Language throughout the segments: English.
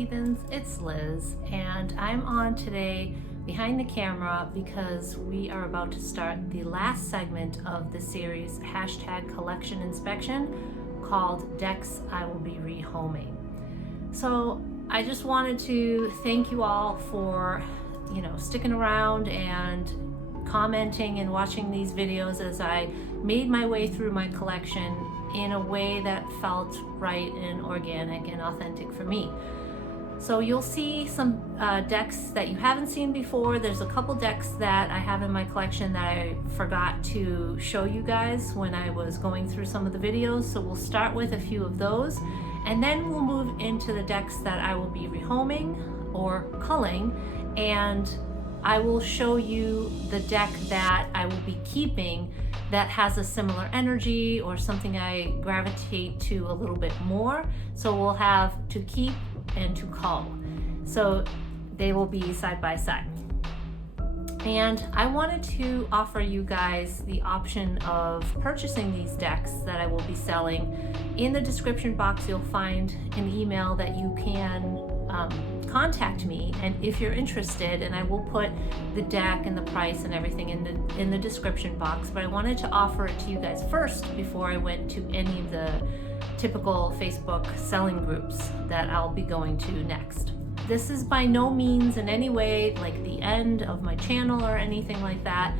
Heathens, it's Liz, and I'm on today behind the camera because we are about to start the last segment of the series #collection inspection called Decks I Will Be Rehoming. So I just wanted to thank you all for, sticking around and commenting and watching these videos as I made my way through my collection in a way that felt right and organic and authentic for me. So you'll see some decks that you haven't seen before. There's a couple decks that I have in my collection that I forgot to show you guys when I was going through some of the videos. So we'll start with a few of those, and then we'll move into the decks that I will be rehoming or culling, and I will show you the deck that I will be keeping that has a similar energy or something I gravitate to a little bit more. So we'll have to keep and to cull. So they will be side by side. And I wanted to offer you guys the option of purchasing these decks that I will be selling. In the description box, you'll find an email that you can contact me, and if you're interested, and I will put the deck and the price and everything in the description box, but I wanted to offer it to you guys first before I went to any of the typical Facebook selling groups that I'll be going to next. This is by no means in any way like the end of my channel or anything like that,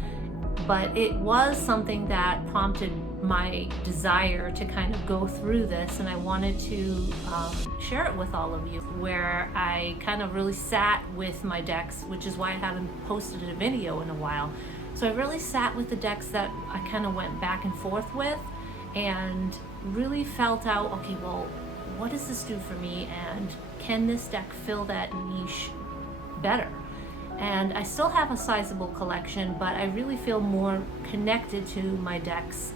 but it was something that prompted my desire to kind of go through this, and I wanted to share it with all of you, where I kind of really sat with my decks, which is why I haven't posted a video in a while. So I really sat with the decks that I kind of went back and forth with and really felt out, okay, well, what does this do for me, and can this deck fill that niche better? And I still have a sizable collection, but I really feel more connected to my decks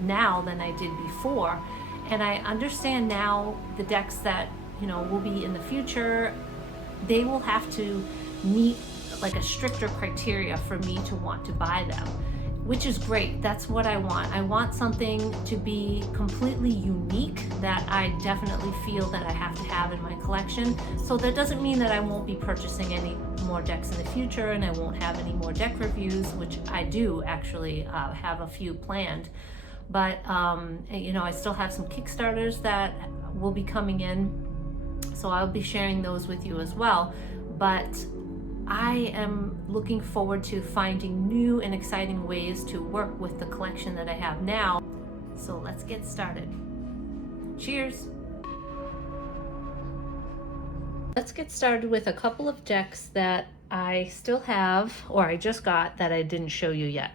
now than I did before. And I understand now the decks that will be in the future, they will have to meet like a stricter criteria for me to want to buy them, which is great. That's what I want. I want something to be completely unique that I definitely feel that I have to have in my collection. So that doesn't mean that I won't be purchasing any more decks in the future, and I won't have any more deck reviews, which I do actually have a few planned. But I still have some Kickstarters that will be coming in, so I'll be sharing those with you as well. But I am looking forward to finding new and exciting ways to work with the collection that I have now. So let's get started. Cheers! Let's get started with a couple of decks that I still have, or I just got, that I didn't show you yet.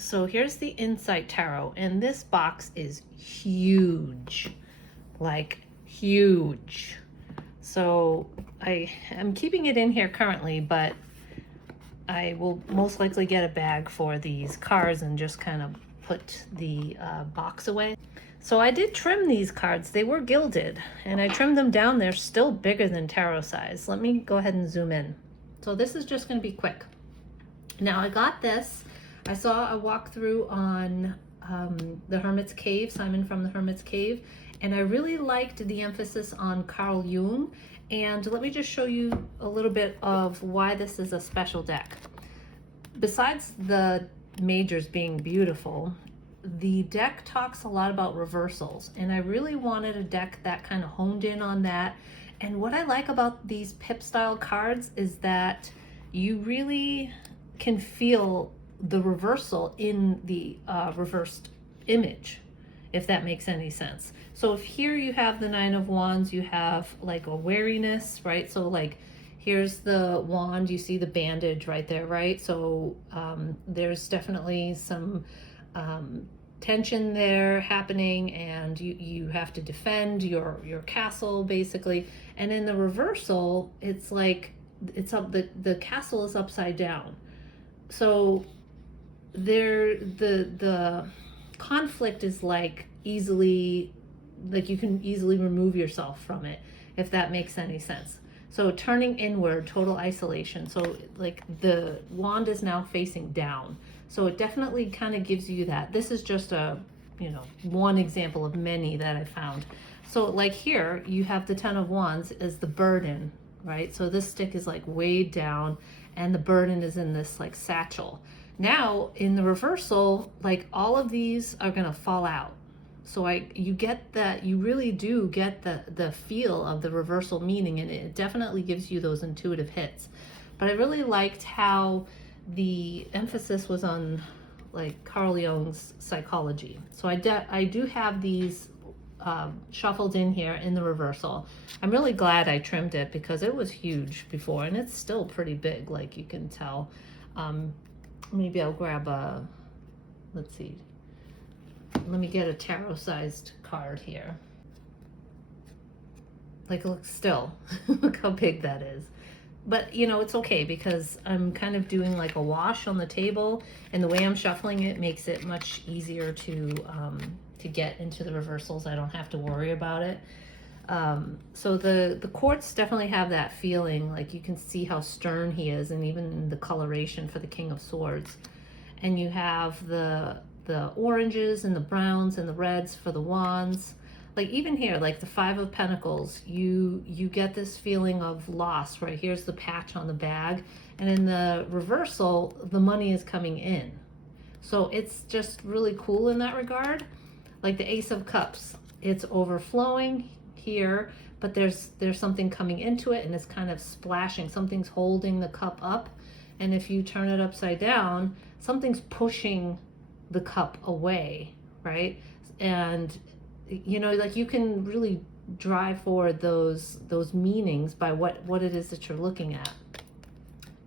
So here's the Insight Tarot, and this box is huge, like huge. So I am keeping it in here currently, but I will most likely get a bag for these cards and just kind of put the box away. So I did trim these cards. They were gilded, and I trimmed them down. They're still bigger than tarot size. Let me go ahead and zoom in. So this is just going to be quick. Now I got this. I saw a walkthrough on the Hermit's Cave, Simon from the Hermit's Cave, and I really liked the emphasis on Carl Jung. And let me just show you a little bit of why this is a special deck. Besides the majors being beautiful, the deck talks a lot about reversals, and I really wanted a deck that kind of honed in on that. And what I like about these pip style cards is that you really can feel the reversal in the reversed image, if that makes any sense. So if here you have the Nine of Wands, you have like a wariness, right? So like here's the wand, you see the bandage right there, right? So there's definitely some tension there happening, and you have to defend your castle basically. And in the reversal, it's like it's up, the castle is upside down. So the conflict is like easily, like you can easily remove yourself from it, if that makes any sense. So turning inward, total isolation. So like the wand is now facing down. So it definitely kind of gives you that. This is just a, one example of many that I found. So like here, you have the 10 of Wands as the burden, right? So this stick is like weighed down and the burden is in this like satchel. Now in the reversal, like all of these are gonna fall out. So you get that, you really do get the feel of the reversal meaning, and it definitely gives you those intuitive hits. But I really liked how the emphasis was on like Carl Jung's psychology. So I do have these shuffled in here in the reversal. I'm really glad I trimmed it because it was huge before, and it's still pretty big, like you can tell. Maybe I'll grab a, let's see, let me get a tarot sized card here. Like, look, still, look how big that is. But you know, it's okay because I'm kind of doing like a wash on the table, and the way I'm shuffling it makes it much easier to get into the reversals. I don't have to worry about it. So the quartz definitely have that feeling, like you can see how stern he is, and even the coloration for the King of Swords. And you have the oranges and the browns and the reds for the wands. Like even here, like the Five of Pentacles, you get this feeling of loss, right? Here's the patch on the bag, and in the reversal, the money is coming in. So it's just really cool in that regard. Like the Ace of Cups, it's overflowing here, but there's something coming into it, and it's kind of splashing. Something's holding the cup up, and if you turn it upside down, something's pushing the cup away, right? And you know, like you can really drive forward those meanings by what it is that you're looking at.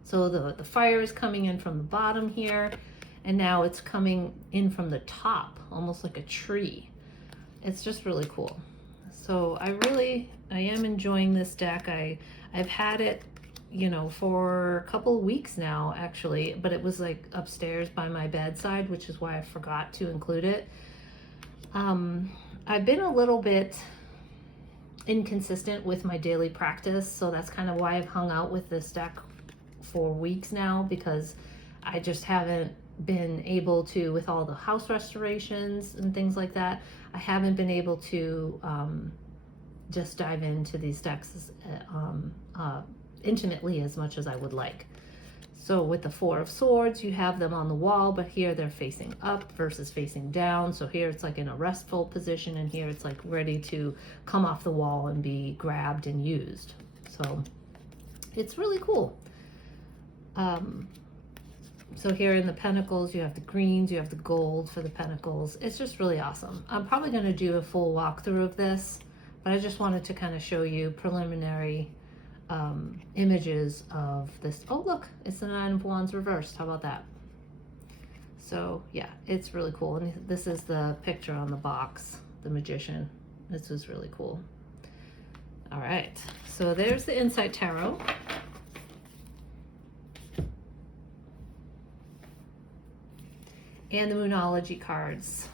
So the fire is coming in from the bottom here, and now it's coming in from the top, almost like a tree. It's just really cool. So I am enjoying this deck. I've had it, you know, for a couple of weeks now, actually, but it was like upstairs by my bedside, which is why I forgot to include it. I've been a little bit inconsistent with my daily practice, so that's kind of why I've hung out with this deck for weeks now, because I just haven't been able to, with all the house restorations and things like that, I haven't been able to just dive into these decks intimately as much as I would like. So with the Four of Swords, you have them on the wall, but here they're facing up versus facing down. So here it's like in a restful position, and here it's like ready to come off the wall and be grabbed and used. So it's really cool. So here in the Pentacles, you have the greens, you have the gold for the Pentacles. It's just really awesome. I'm probably going to do a full walkthrough of this, but I just wanted to kind of show you preliminary images of this. Oh, look, it's the Nine of Wands reversed. How about that? So yeah, it's really cool. And this is the picture on the box, the Magician. This was really cool. All right, so there's the Insight Tarot. And the Moonology cards.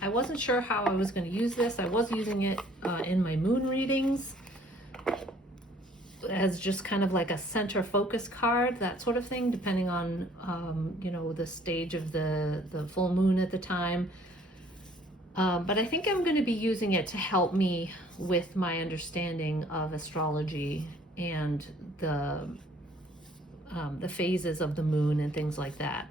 I wasn't sure how I was going to use this. I was using it in my moon readings as just kind of like a center focus card, that sort of thing, depending on you know, the stage of the full moon at the time. But I think I'm going to be using it to help me with my understanding of astrology and the phases of the moon and things like that.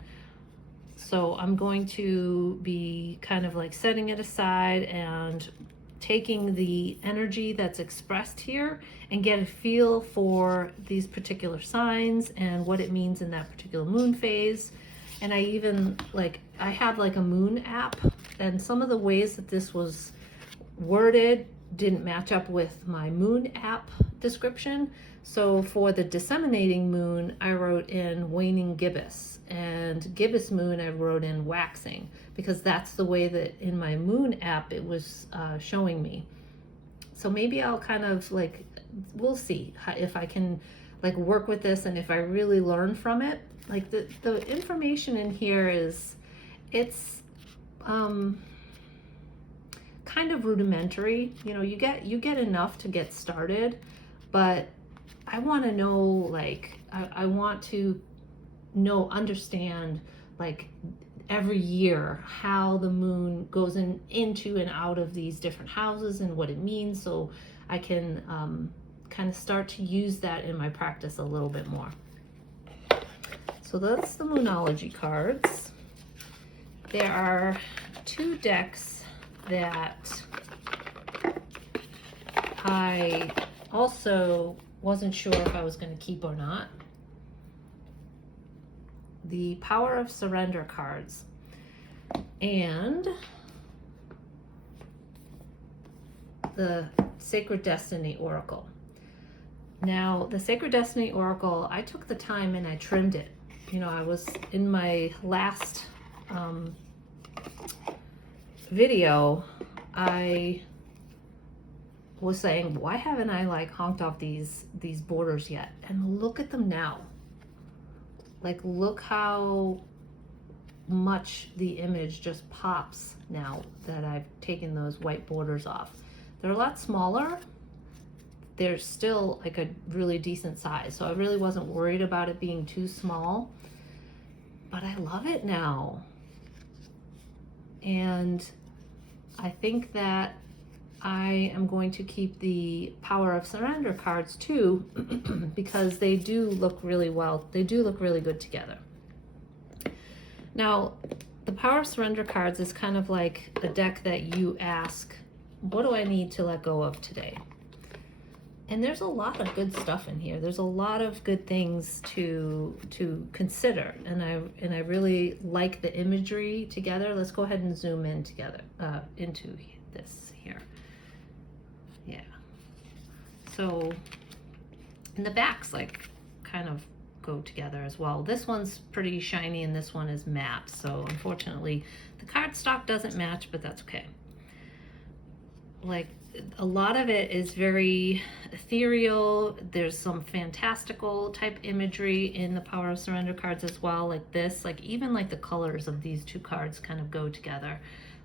So I'm going to be kind of like setting it aside and taking the energy that's expressed here and get a feel for these particular signs and what it means in that particular moon phase. And I even I have like a moon app, and some of the ways that this was worded didn't match up with my moon app description. So for the disseminating moon, I wrote in waning gibbous, and gibbous moon I wrote in waxing, because that's the way that in my moon app it was showing me. So maybe I'll kind of we'll see if I can work with this, and if I really learn from it. Like the information in here it's kind of rudimentary. You know, you get enough to get started, but I want to know, I want to understand every year how the moon goes into and out of these different houses and what it means, so I can kind of start to use that in my practice a little bit more. So that's the Moonology cards. There are two decks that I also wasn't sure if I was going to keep or not. The Power of Surrender cards and the Sacred Destiny Oracle. Now, the Sacred Destiny Oracle, I took the time and I trimmed it. You know, I was in my last video, I was saying, why haven't I like honked off these borders yet? And look at them now. Like, look how much the image just pops now that I've taken those white borders off. They're a lot smaller. They're still like a really decent size, so I really wasn't worried about it being too small, but I love it now. And I think that I am going to keep the Power of Surrender cards too, because they do look really well. They do look really good together. Now, the Power of Surrender cards is kind of like a deck that you ask, what do I need to let go of today? And there's a lot of good stuff in here. There's a lot of good things to consider, and I really like the imagery together. Let's go ahead and zoom in together into this here. Yeah. So, and the backs like kind of go together as well. This one's pretty shiny and this one is matte. So unfortunately, the cardstock doesn't match, but that's okay. Like, a lot of it is very ethereal. There's some fantastical type imagery in the Power of Surrender cards as well, like this. Like, even like the colors of these two cards kind of go together.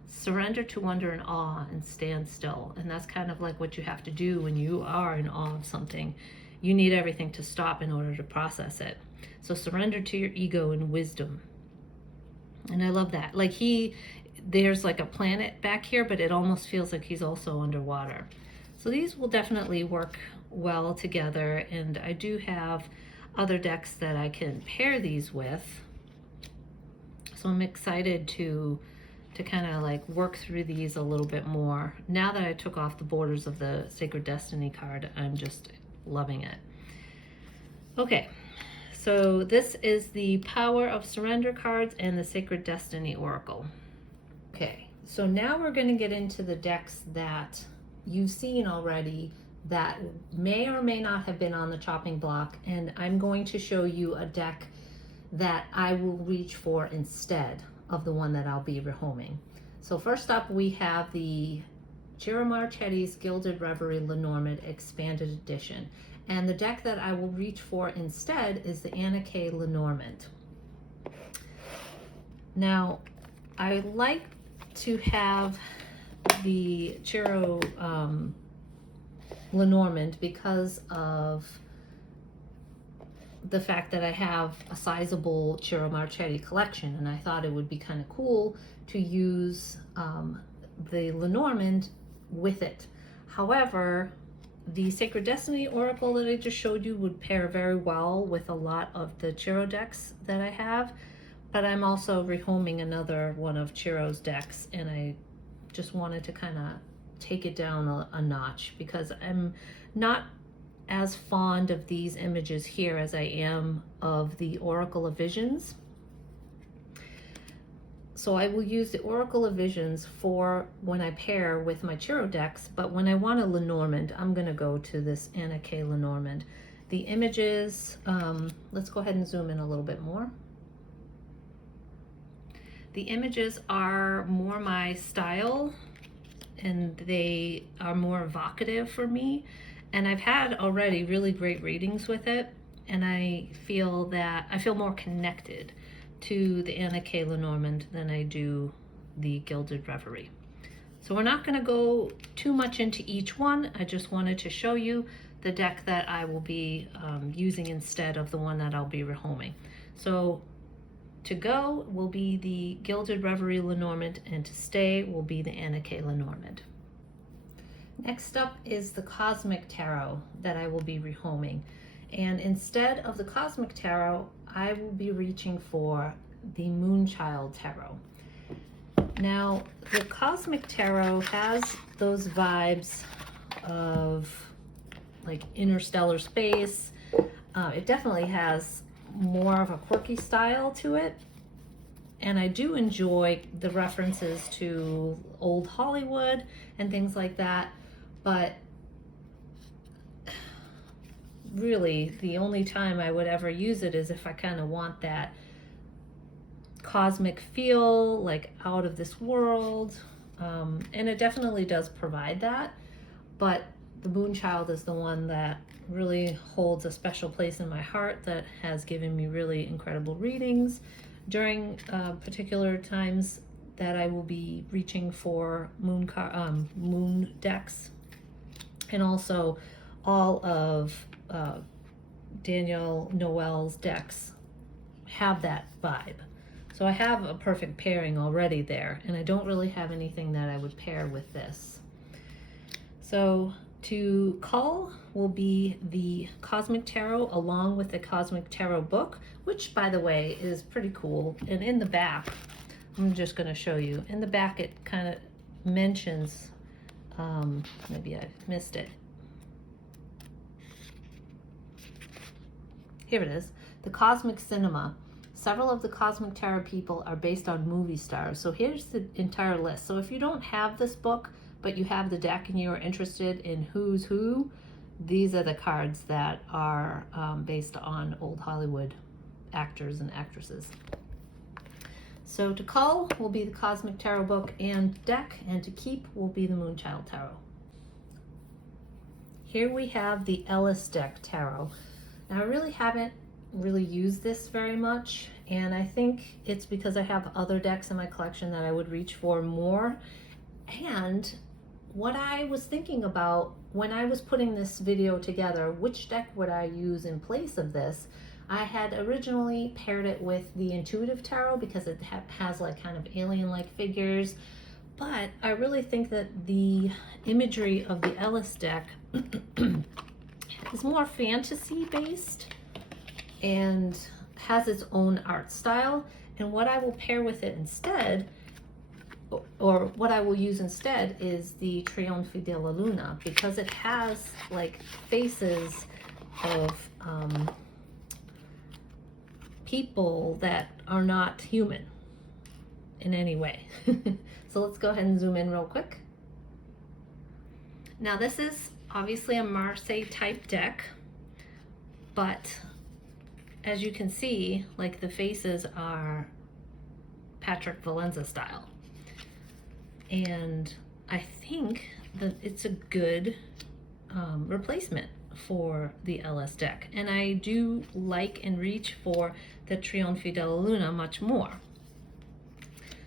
Surrender to wonder and awe and stand still. And that's kind of like what you have to do when you are in awe of something. You need everything to stop in order to process it. So surrender to your ego and wisdom. And I love that. Like, there's like a planet back here, but it almost feels like he's also underwater. So these will definitely work well together, and I do have other decks that I can pair these with. So I'm excited to kind of like work through these a little bit more. Now that I took off the borders of the Sacred Destiny card, I'm just loving it. Okay, so this is the Power of Surrender cards and the Sacred Destiny Oracle. Okay, so now we're going to get into the decks that you've seen already that may or may not have been on the chopping block, and I'm going to show you a deck that I will reach for instead of the one that I'll be rehoming. So first up, we have the Ciro Marchetti's Gilded Reverie Lenormand Expanded Edition, and the deck that I will reach for instead is the Anna K. Lenormand. Now, I like to have the Ciro Lenormand because of the fact that I have a sizable Ciro Marchetti collection, and I thought it would be kind of cool to use the Lenormand with it. However, the Sacred Destiny Oracle that I just showed you would pair very well with a lot of the Ciro decks that I have, but I'm also rehoming another one of Ciro's decks, and I just wanted to kind of take it down a notch because I'm not as fond of these images here as I am of the Oracle of Visions. So I will use the Oracle of Visions for when I pair with my Ciro decks, but when I want a Lenormand, I'm going to go to this Anna K. Lenormand. The images, let's go ahead and zoom in a little bit more. The images are more my style, and they are more evocative for me. And I've had already really great readings with it, and I feel more connected to the Anna K. Lenormand than I do the Gilded Reverie. So we're not going to go too much into each one. I just wanted to show you the deck that I will be using instead of the one that I'll be rehoming. So to go will be the Gilded Reverie Lenormand, and to stay will be the Anna K. Lenormand. Next up is the Cosmic Tarot that I will be rehoming. And instead of the Cosmic Tarot, I will be reaching for the Moonchild Tarot. Now, the Cosmic Tarot has those vibes of like interstellar space. It definitely has more of a quirky style to it. And I do enjoy the references to old Hollywood and things like that. But really, the only time I would ever use it is if I kind of want that cosmic feel, like out of this world. And it definitely does provide that. But the Moonchild is the one that really holds a special place in my heart, that has given me really incredible readings during particular times that I will be reaching for moon decks. And also all of Danielle Noel's decks have that vibe. So I have a perfect pairing already there, and I don't really have anything that I would pair with this. So to CULL will be the Cosmic Tarot along with the Cosmic Tarot book, which by the way is pretty cool. And in the back, I'm just going to show you. In the back it kind of mentions, maybe I missed it. Here it is, the Cosmic Cinema. Several of the Cosmic Tarot people are based on movie stars. So here's the entire list. So if you don't have this book, but you have the deck and you are interested in who's who, these are the cards that are based on old Hollywood actors and actresses. So to CULL will be the Cosmic Tarot book and deck, and to keep will be the Moonchild Tarot. Here we have the Ellis deck tarot. Now I really haven't used this very much, and I think it's because I have other decks in my collection that I would reach for more. And what I was thinking about when I was putting this video together, which deck would I use in place of this? I had originally paired it with the Intuitive Tarot because it has like kind of alien-like figures, but I really think that the imagery of the Ellis deck is more fantasy based and has its own art style. And what I will pair with it instead, or what I will use instead, is the Trionfi della Luna, because it has like faces of people that are not human in any way. So let's go ahead and zoom in real quick. Now this is obviously a Marseille type deck, but as you can see, like the faces are Patrick Valenza style. And I think that it's a good replacement for the Ellis deck. And I do like and reach for the Trionfi della Luna much more.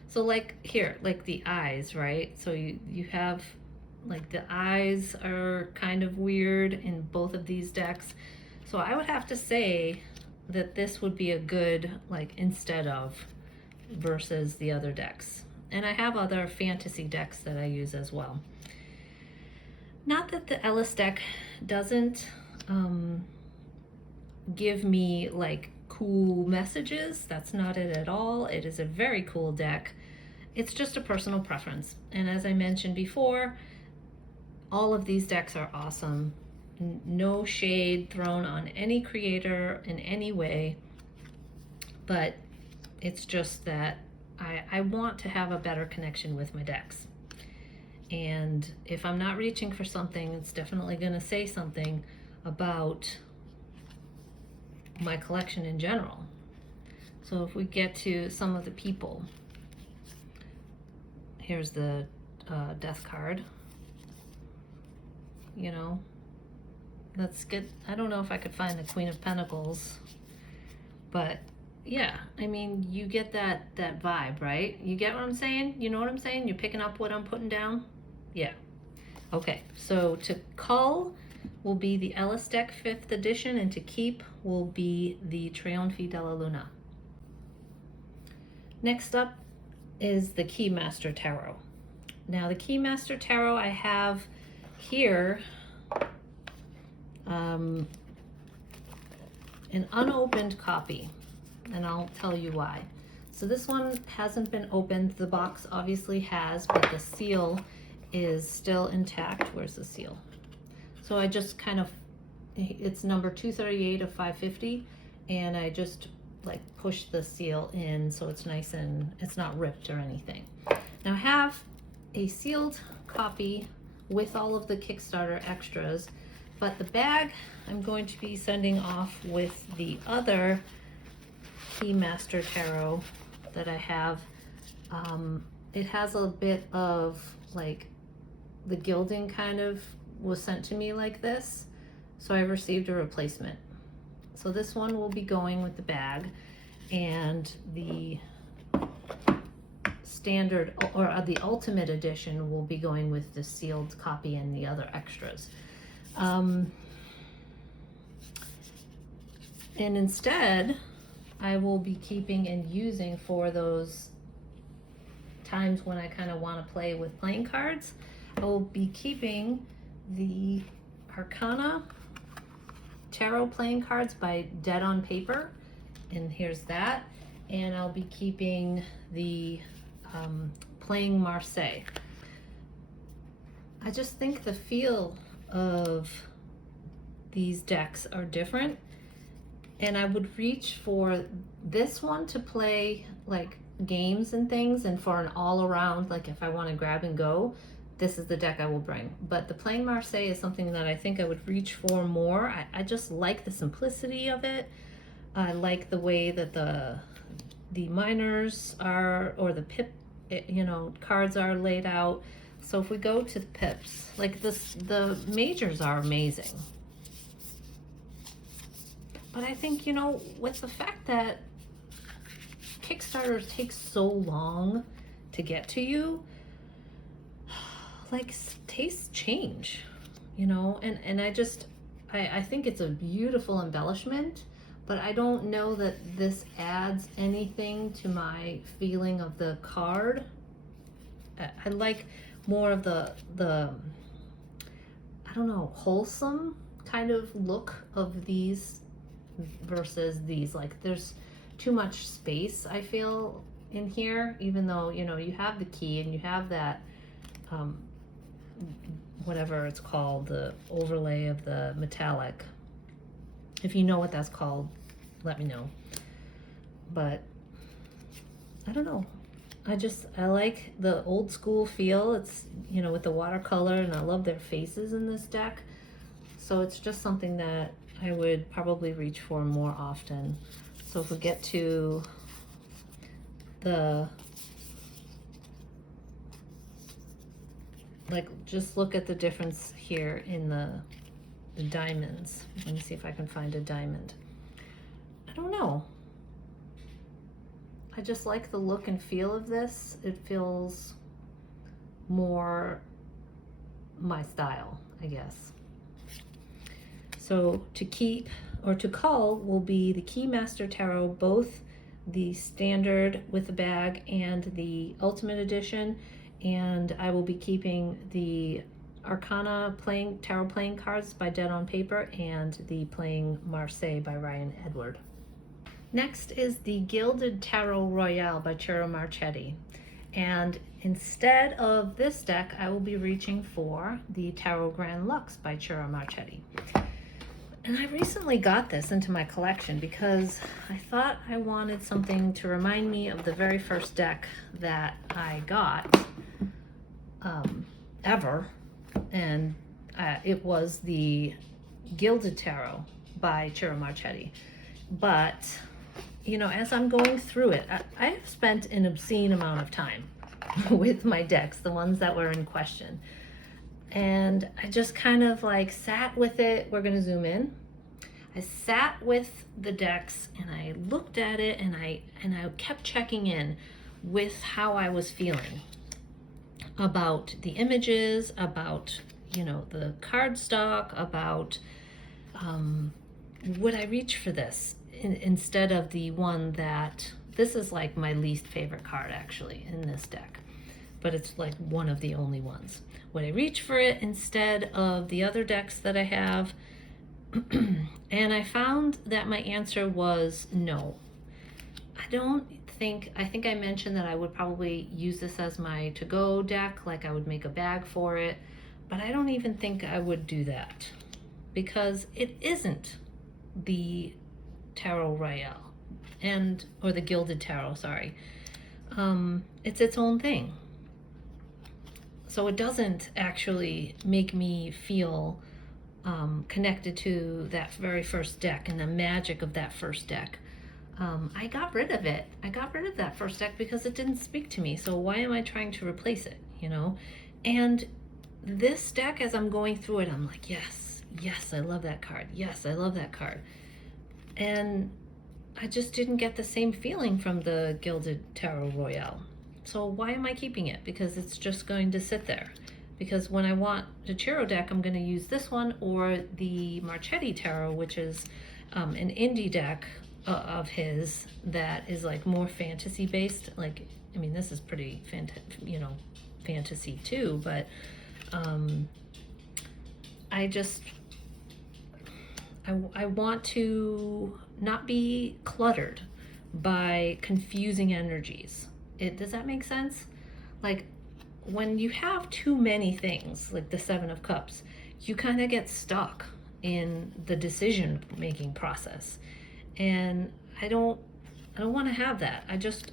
So like here, like the eyes, right? So you have like the eyes are kind of weird in both of these decks. So I would have to say that this would be a good like instead of versus the other decks. And I have other fantasy decks that I use as well. Not that the Ellis deck doesn't give me like cool messages. That's not it at all. It is a very cool deck. It's just a personal preference. And as I mentioned before, all of these decks are awesome. No shade thrown on any creator in any way, but it's just that I want to have a better connection with my decks. And if I'm not reaching for something, it's definitely going to say something about my collection in general. So if we get to some of the people, here's the death card. You know, let's get, I don't know if I could find the Queen of Pentacles, but yeah, I mean, you get that vibe, right? You get what I'm saying? You know what I'm saying? You're picking up what I'm putting down? Yeah. Okay, so to CULL will be the Ellis deck 5th edition, and to keep will be the Trionfi della Luna. Next up is the Keymaster Tarot. Now the Keymaster Tarot I have here an unopened copy, and I'll tell you why. So this one hasn't been opened. The box obviously has, but the seal is still intact. Where's the seal? So I just kind of, it's number 238 of 550, and I just like push the seal in so it's nice and it's not ripped or anything. Now I have a sealed copy with all of the Kickstarter extras, but the bag I'm going to be sending off with the other Keymaster Tarot that I have. It has a bit of like the gilding kind of was sent to me like this, so I received a replacement. So this one will be going with the bag, and the standard or the ultimate edition will be going with the sealed copy and the other extras. And instead, I will be keeping and using for those times when I kind of want to play with playing cards. I will be keeping the Arcana Tarot playing cards by Dead on Paper, and here's that. And I'll be keeping the playing Marseille. I just think the feel of these decks are different, and I would reach for this one to play like games and things, and for an all-around, like if I want to grab and go, this is the deck I will bring. But the playing Marseille is something that I think I would reach for more. I just like the simplicity of it. I like the way that the minors are, or the pip, you know, cards are laid out. So if we go to the pips, like this, the majors are amazing. But I think, you know, with the fact that Kickstarter takes so long to get to you, like tastes change, you know, and I think it's a beautiful embellishment, but I don't know that this adds anything to my feeling of the card. I like more of the I don't know, wholesome kind of look of these versus these. Like there's too much space, I feel, in here, even though, you know, you have the key and you have that whatever it's called, the overlay of the metallic. If you know what that's called, let me know. But I don't know, I like the old school feel. It's, you know, with the watercolor, and I love their faces in this deck. So it's just something that I would probably reach for more often. So if we get to the, like, just look at the difference here in the diamonds. Let me see if I can find a diamond. I don't know. I just like the look and feel of this. It feels more my style, I guess. So to keep or to cull will be the Keymaster Tarot, both the standard with the bag and the ultimate edition. And I will be keeping the Arcana tarot playing cards by Dead on Paper and the playing Marseille by Ryan Edward. Next is the Gilded Tarot Royale by Ciro Marchetti. And instead of this deck, I will be reaching for the Tarot Grand Luxe by Ciro Marchetti. And I recently got this into my collection because I thought I wanted something to remind me of the very first deck that I got ever. And it was the Gilded Tarot by Ciro Marchetti. But, you know, as I'm going through it, I have spent an obscene amount of time with my decks, the ones that were in question. And I just kind of like sat with it. We're going to zoom in. I sat with the decks and I looked at it, and I kept checking in with how I was feeling about the images, about, you know, the cardstock, about would I reach for this instead of the one that This is like my least favorite card actually in this deck, but it's like one of the only ones. Would I reach for it instead of the other decks that I have? And I found that my answer was no. I think I mentioned that I would probably use this as my to-go deck, like I would make a bag for it, but I don't even think I would do that because it isn't the Tarot Royale or the Gilded Tarot, sorry. It's its own thing. So it doesn't actually make me feel connected to that very first deck and the magic of that first deck. I got rid of it. I got rid of that first deck because it didn't speak to me. So why am I trying to replace it, you know? And this deck, as I'm going through it, I'm like, yes, yes, I love that card. Yes, I love that card. And I just didn't get the same feeling from the Gilded Tarot Royale. So why am I keeping it? Because it's just going to sit there. Because when I want the tarot deck, I'm going to use this one or the Marchetti Tarot, which is an indie deck of his that is like more fantasy based. Like, I mean, this is pretty fantasy too, but I want to not be cluttered by confusing energies. Does that make sense? Like, when you have too many things, like the Seven of Cups, you kind of get stuck in the decision making process. And I don't want to have that.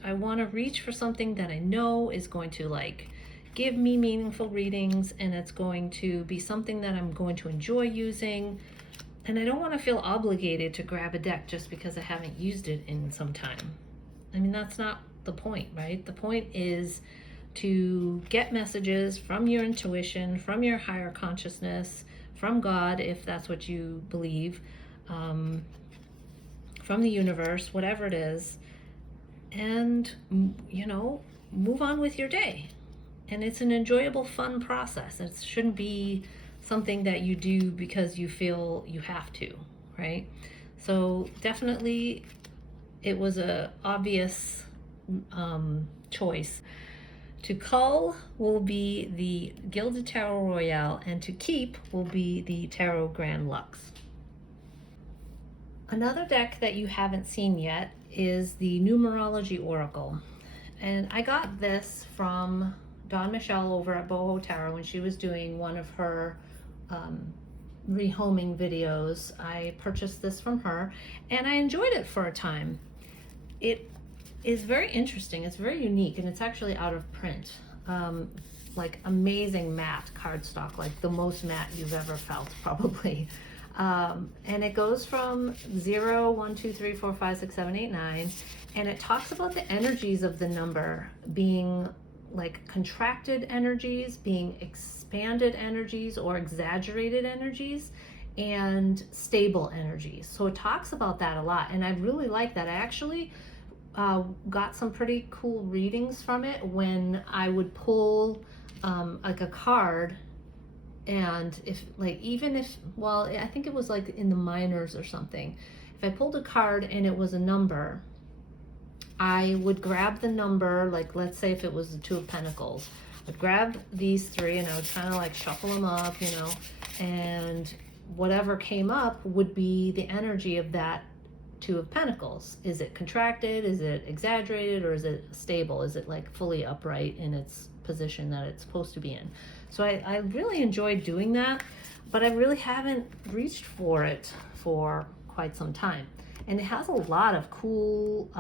I want to reach for something that I know is going to like give me meaningful readings, and it's going to be something that I'm going to enjoy using. And I don't want to feel obligated to grab a deck just because I haven't used it in some time. I mean, that's not the point, right? The point is to get messages from your intuition, from your higher consciousness, from God, if that's what you believe, from the universe, whatever it is, and, you know, move on with your day. And it's an enjoyable, fun process. It shouldn't be something that you do because you feel you have to, right? So definitely it was a obvious choice. To cull will be the Gilded Tarot Royale, and to keep will be the Tarot Grand Lux. Another deck that you haven't seen yet is the Numerology Oracle. And I got this from Dawn Michelle over at Boho Tarot when she was doing one of her rehoming videos. I purchased this from her and I enjoyed it for a time. It is very interesting. It's very unique, and it's actually out of print. Like amazing matte cardstock, like the most matte you've ever felt probably. And it goes from 0, 1, 2, 3, 4, 5, 6, 7, 8, 9, and it talks about the energies of the number being like contracted energies, being expanded energies or exaggerated energies, and stable energies. So it talks about that a lot, and I really like that. I actually got some pretty cool readings from it when I would pull like a card. And if like, even if, well, I think it was like in the minors or something, if I pulled a card and it was a number, I would grab the number, like let's say if it was the Two of Pentacles, I'd grab these three and I would kind of like shuffle them up, you know, and whatever came up would be the energy of that Two of Pentacles. Is it contracted? Is it exaggerated? Or is it stable? Is it like fully upright in its position that it's supposed to be in? So I really enjoyed doing that, but I really haven't reached for it for quite some time. And it has a lot of cool,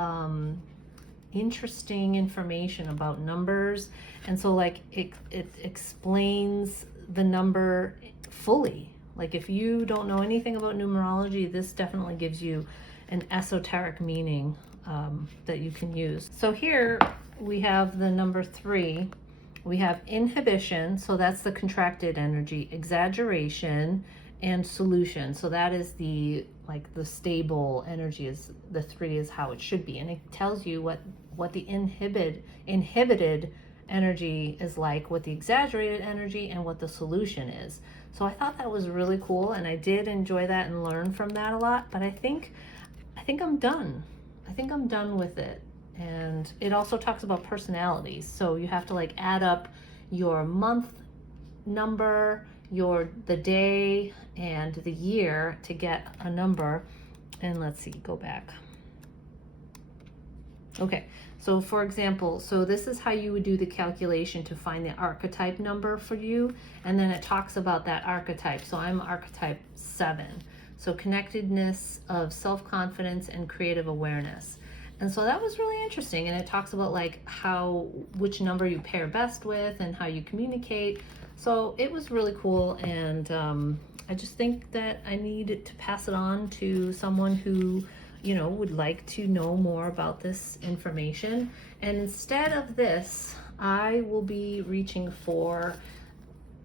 interesting information about numbers. And so like it explains the number fully. Like if you don't know anything about numerology, this definitely gives you an esoteric meaning that you can use. So here we have the number 3. We have inhibition, so that's the contracted energy, exaggeration, and solution. So that is the like the stable energy. Is the 3 is how it should be, and it tells you what the inhibited energy is like, what the exaggerated energy, and what the solution is. So I thought that was really cool, and I did enjoy that and learn from that a lot. But I think I'm done. I think I'm done with it. And it also talks about personalities. So you have to like add up your month number, the day, and the year to get a number. And let's see, go back. Okay, so for example, so this is how you would do the calculation to find the archetype number for you. And then it talks about that archetype. So I'm archetype 7. So connectedness of self-confidence and creative awareness. And so that was really interesting. And it talks about like which number you pair best with and how you communicate. So it was really cool. And I just think that I need to pass it on to someone who, you know, would like to know more about this information. And instead of this, I will be reaching for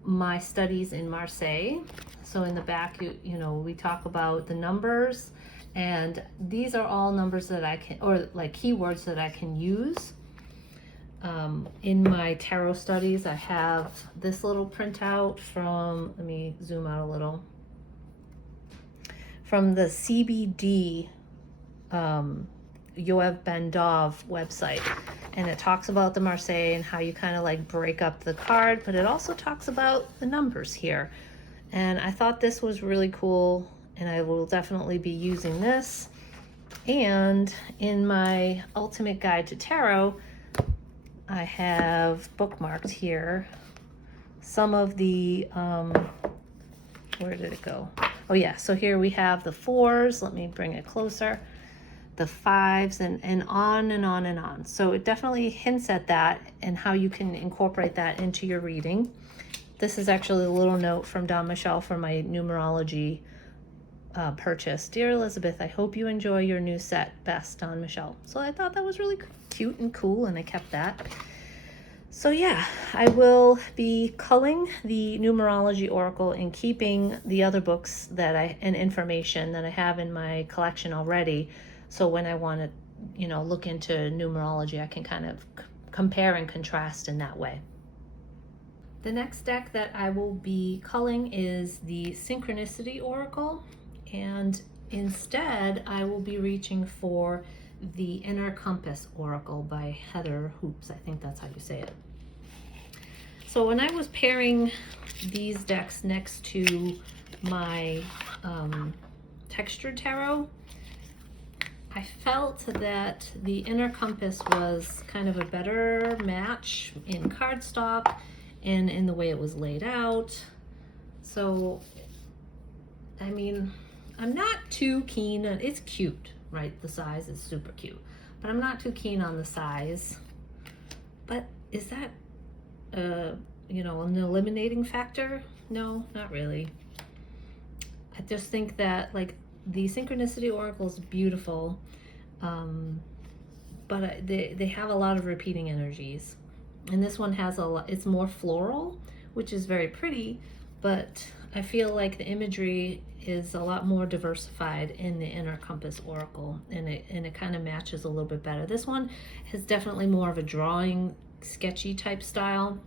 my studies in Marseille. So in the back, you know, we talk about the numbers, and these are all numbers that I can, or like keywords that I can use. In my tarot studies, I have this little printout from, let me zoom out a little, from the CBD Yoav Ben-Dov website, and it talks about the Marseille and how you kind of like break up the card, but it also talks about the numbers here. And I thought this was really cool, and I will definitely be using this. And in my Ultimate Guide to Tarot, I have bookmarked here some of the, where did it go? Oh yeah, so here we have the 4s. Let me bring it closer. The 5s, and on and on and on. So it definitely hints at that and how you can incorporate that into your reading. This is actually a little note from Don Michelle for my numerology purchase. Dear Elizabeth, I hope you enjoy your new set. Best, Don Michelle. So I thought that was really cute and cool, and I kept that. So yeah, I will be culling the Numerology Oracle and keeping the other books and information that I have in my collection already. So when I want to, you know, look into numerology, I can kind of compare and contrast in that way. The next deck that I will be culling is the Synchronicity Oracle, and instead I will be reaching for the Inner Compass Oracle by Heather Hoops. I think that's how you say it. So when I was pairing these decks next to my textured tarot, I felt that the Inner Compass was kind of a better match in cardstock and in the way it was laid out. So, I mean, I'm not too keen on, it's cute, right? The size is super cute, but I'm not too keen on the size. But is that, you know, an eliminating factor? No, not really. I just think that like the Synchronicity Oracle is beautiful, but they have a lot of repeating energies. And this one has a lot, it's more floral, which is very pretty, but I feel like the imagery is a lot more diversified in the Inner Compass Oracle, and it kind of matches a little bit better. This one has definitely more of a drawing, sketchy type style,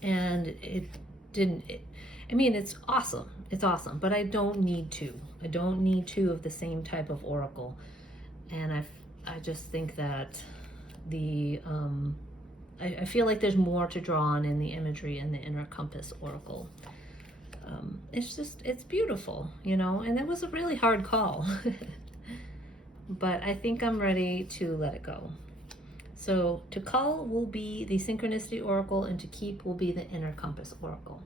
and I mean, it's awesome. It's awesome, but I don't need two. I don't need two of the same type of oracle. And I just think that I feel like there's more to draw on in the imagery in the Inner Compass Oracle. It's beautiful, you know, and it was a really hard call. But I think I'm ready to let it go. So to cull will be the Synchronicity Oracle, and to keep will be the Inner Compass Oracle.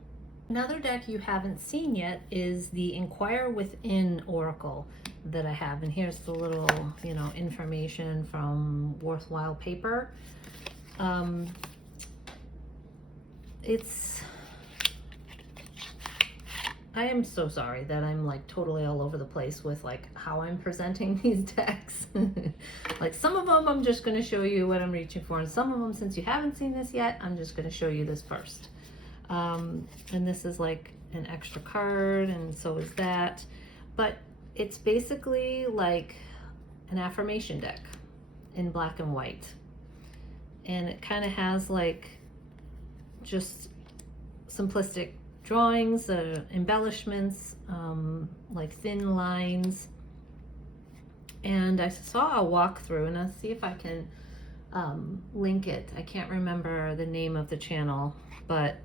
Another deck you haven't seen yet is the Inquire Within Oracle that I have. And here's the little, you know, information from Worthwhile Paper. I am so sorry that I'm like totally all over the place with like how I'm presenting these decks. Like some of them I'm just going to show you what I'm reaching for, and some of them, since you haven't seen this yet, I'm just going to show you this first. And this is like an extra card, and so is that, but it's basically like an affirmation deck in black and white, and it kind of has like just simplistic drawings, embellishments, like thin lines. And I saw a walkthrough, and I'll see if I can link it. I can't remember the name of the channel, but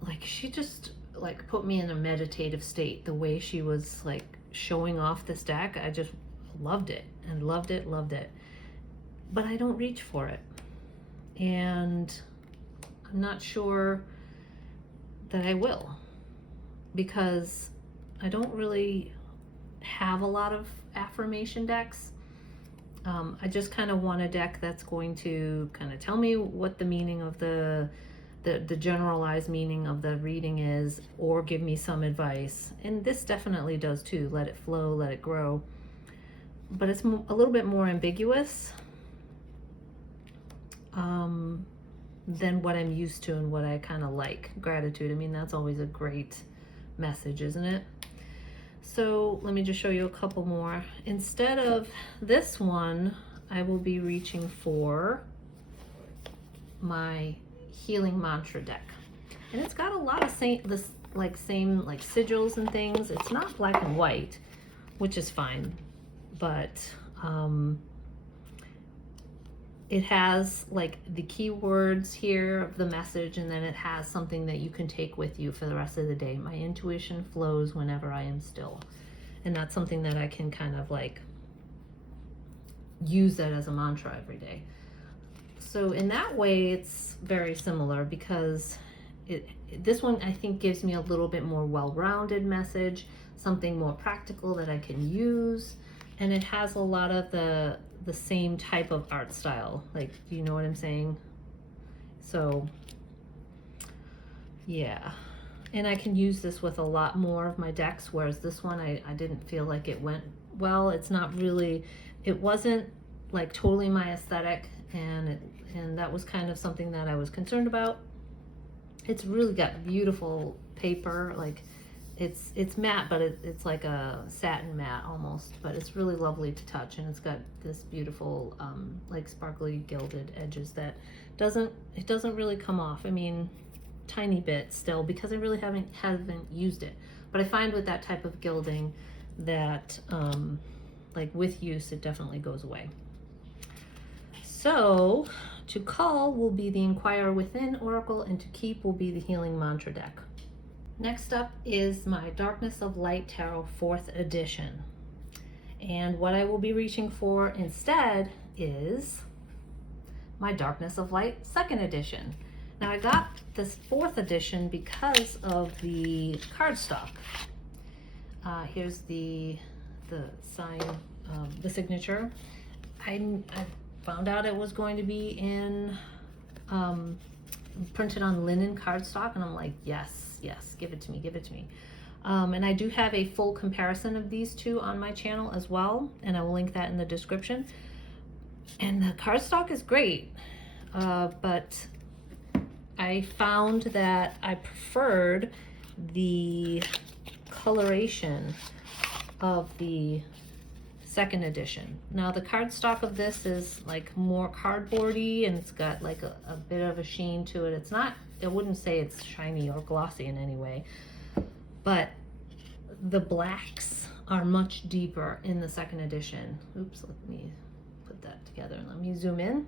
like she just like put me in a meditative state. The way she was like showing off this deck, I just loved it and loved it, loved it. But I don't reach for it. And I'm not sure that I will, because I don't really have a lot of affirmation decks. I just kind of want a deck that's going to kind of tell me what the meaning of the generalized meaning of the reading is, or give me some advice. And this definitely does too. Let it flow, let it grow. But it's a little bit more ambiguous than what I'm used to and what I kind of like. Gratitude, I mean, that's always a great message, isn't it? So let me just show you a couple more. Instead of this one, I will be reaching for my healing mantra deck. And it's got a lot of same sigils and things. It's not black and white, which is fine, but it has like the keywords here of the message, and then it has something that you can take with you for the rest of the day. My intuition flows whenever I am still. And that's something that I can kind of like use that as a mantra every day. So in that way, it's very similar, because this one I think gives me a little bit more well-rounded message, something more practical that I can use. And it has a lot of the same type of art style. Like, do you know what I'm saying? So yeah, and I can use this with a lot more of my decks, whereas this one I didn't feel like it went well. It's not really, it wasn't like totally my aesthetic, and that was kind of something that I was concerned about. It's really got beautiful paper, like it's matte, but it's like a satin matte almost, but it's really lovely to touch, and it's got this beautiful like sparkly gilded edges that doesn't really come off. I mean, tiny bit still, because I really haven't used it. But I find with that type of gilding that like with use, it definitely goes away. So to cull will be the Inquire Within Oracle, and to keep will be the Healing Mantra deck. Next up is my Darkness of Light Tarot 4th edition. And what I will be reaching for instead is my Darkness of Light 2nd edition. Now I got this 4th edition because of the cardstock. Here's the sign, the signature. I found out it was going to be in printed on linen cardstock, and I'm like, yes, give it to me. And I do have a full comparison of these two on my channel as well, and I will link that in the description. And the cardstock is great, but I found that I preferred the coloration of the 2nd edition. Now the cardstock of this is like more cardboardy, and it's got like a bit of a sheen to it. It's not, I wouldn't say it's shiny or glossy in any way, but the blacks are much deeper in the 2nd edition. Oops, let me put that together and let me zoom in.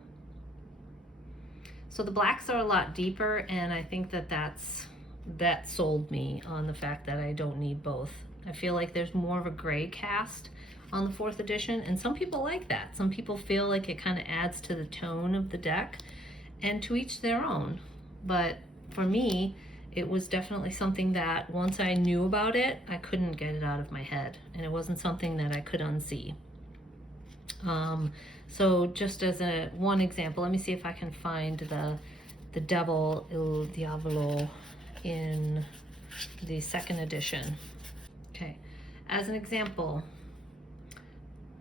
So the blacks are a lot deeper, and I think that sold me on the fact that I don't need both. I feel like there's more of a gray cast on the 4th edition, and some people like that. Some people feel like it kind of adds to the tone of the deck, and to each their own. But for me, it was definitely something that once I knew about it, I couldn't get it out of my head, and it wasn't something that I could unsee. So just as one example, let me see if I can find the devil, Il Diavolo, in the 2nd edition. Okay, as an example,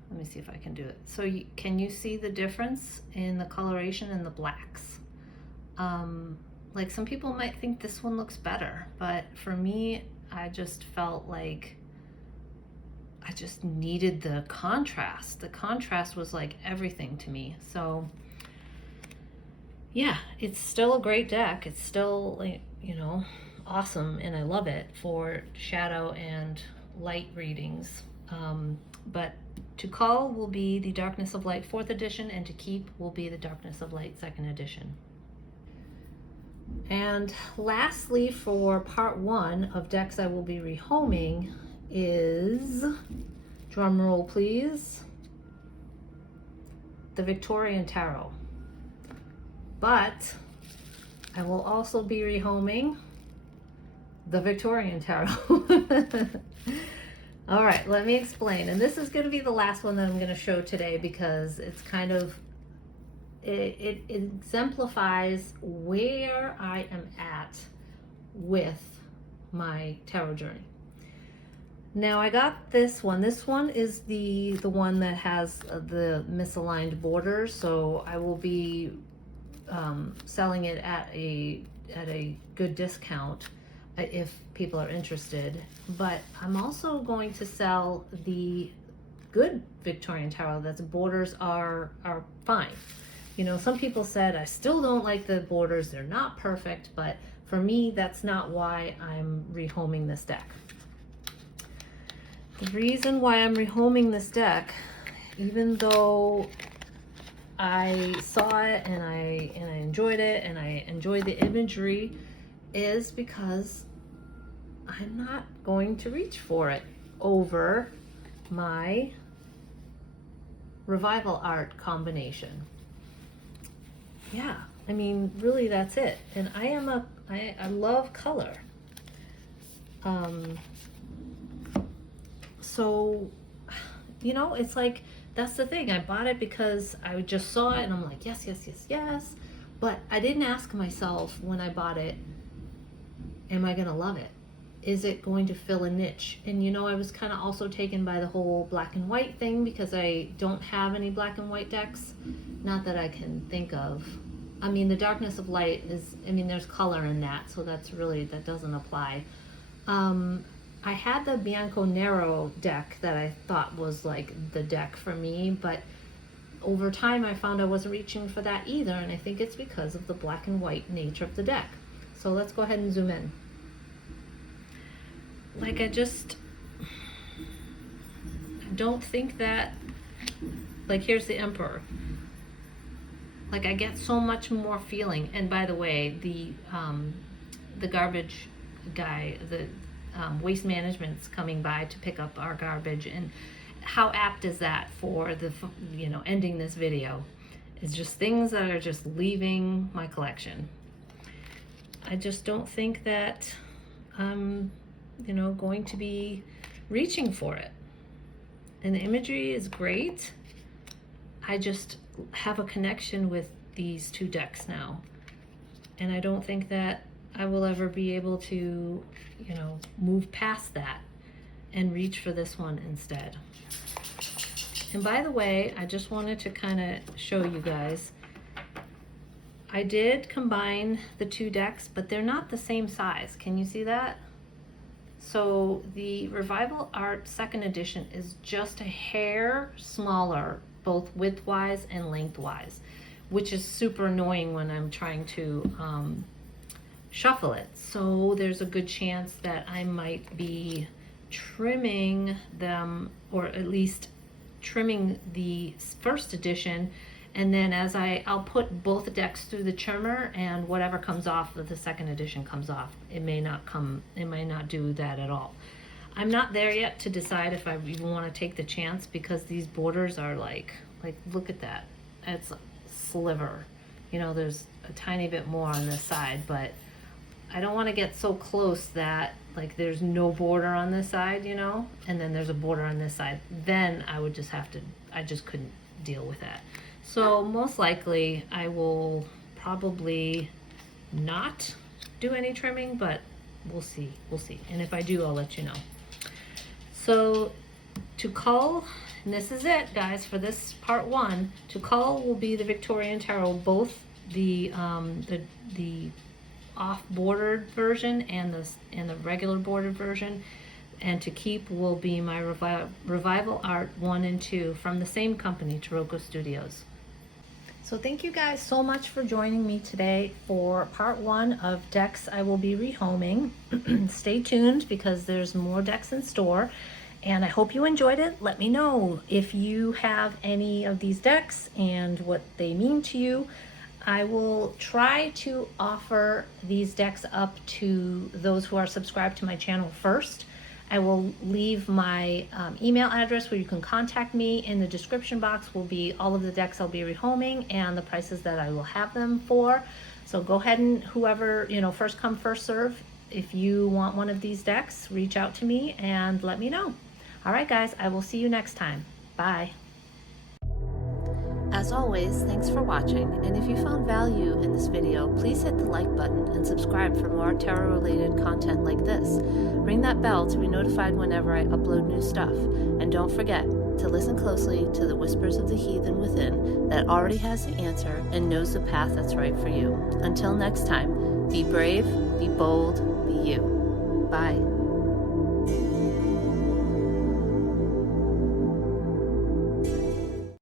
let me see if I can do it. So can you see the difference in the coloration and the blacks? Like some people might think this one looks better, but for me, I just felt like I just needed the contrast. The contrast was like everything to me. So yeah, it's still a great deck. It's still, like, you know, awesome, and I love it for shadow and light readings. But To Cull will be the Darkness of Light 4th edition, and to keep will be the Darkness of Light 2nd edition. And lastly, for part 1 of decks I will be rehoming is, drum roll please, the Victorian Tarot. But I will also be rehoming the Victorian Tarot. All right, let me explain. And this is going to be the last one that I'm going to show today because it's kind of, it exemplifies where I am at with my tarot journey. Now I got this one. This one is the one that has the misaligned borders, so I will be selling it at a good discount if people are interested. But I'm also going to sell the good Victorian Tarot that's borders are fine. You know, some people said I still don't like the borders, they're not perfect, but for me that's not why I'm rehoming this deck. The reason why I'm rehoming this deck, even though I saw it and I enjoyed it and I enjoyed the imagery, is because I'm not going to reach for it over my Revival Art combination. Yeah, I mean, really that's it. And I love color. So, you know, it's like, that's the thing. I bought it because I just saw it and I'm like, yes, yes, yes, yes. But I didn't ask myself when I bought it, am I going to love it? Is it going to fill a niche? And you know, I was kind of also taken by the whole black and white thing because I don't have any black and white decks. Not that I can think of. I mean, the Darkness of Light is, I mean, there's color in that, so that's really, that doesn't apply. I had the Bianco Nero deck that I thought was like the deck for me, but over time I found I wasn't reaching for that either, and I think it's because of the black and white nature of the deck. So let's go ahead and zoom in. Like, I don't think that, like, here's the Emperor. Like, I get so much more feeling. And by the way, the garbage guy, the waste management's coming by to pick up our garbage, and how apt is that for the, you know, ending this video? It's just things that are just leaving my collection. I just don't think that I'm, you know, going to be reaching for it. And the imagery is great. I just have a connection with these two decks now, and I don't think that I will ever be able to, you know, move past that and reach for this one instead. And by the way, I just wanted to kind of show you guys, I did combine the two decks, but they're not the same size. Can you see that? So the Revival Art 2nd edition is just a hair smaller, both widthwise and lengthwise, which is super annoying when I'm trying to shuffle it. So there's a good chance that I might be trimming them, or at least trimming the 1st edition, and then as I'll put both decks through the trimmer, and whatever comes off of the 2nd edition comes off. It may not do that at all. I'm not there yet to decide if I even want to take the chance, because these borders are like look at that. It's a sliver. You know, there's a tiny bit more on this side, but I don't want to get so close that like there's no border on this side, you know, and then there's a border on this side. Then I would just have to, I just couldn't deal with that. So most likely I will probably not do any trimming, but we'll see. And if I do, I'll let you know. So to cull, and this is it, guys, for this part 1. To cull will be the Victorian Tarot, both the off-bordered version and the regular bordered version. And to keep will be my Revival Art 1 and 2 from the same company, Tarot Studios. So thank you guys so much for joining me today for part 1 of decks I will be rehoming. Stay tuned because there's more decks in store. And I hope you enjoyed it. Let me know if you have any of these decks and what they mean to you. I will try to offer these decks up to those who are subscribed to my channel first. I will leave my email address where you can contact me. In the description box will be all of the decks I'll be rehoming and the prices that I will have them for. So go ahead and whoever, first come, first serve. If you want one of these decks, reach out to me and let me know. All right, guys, I will see you next time. Bye. As always, thanks for watching, and if you found value in this video, please hit the like button and subscribe for more tarot-related content like this. Ring that bell to be notified whenever I upload new stuff, and don't forget to listen closely to the whispers of the heathen within that already has the answer and knows the path that's right for you. Until next time, be brave, be bold, be you. Bye.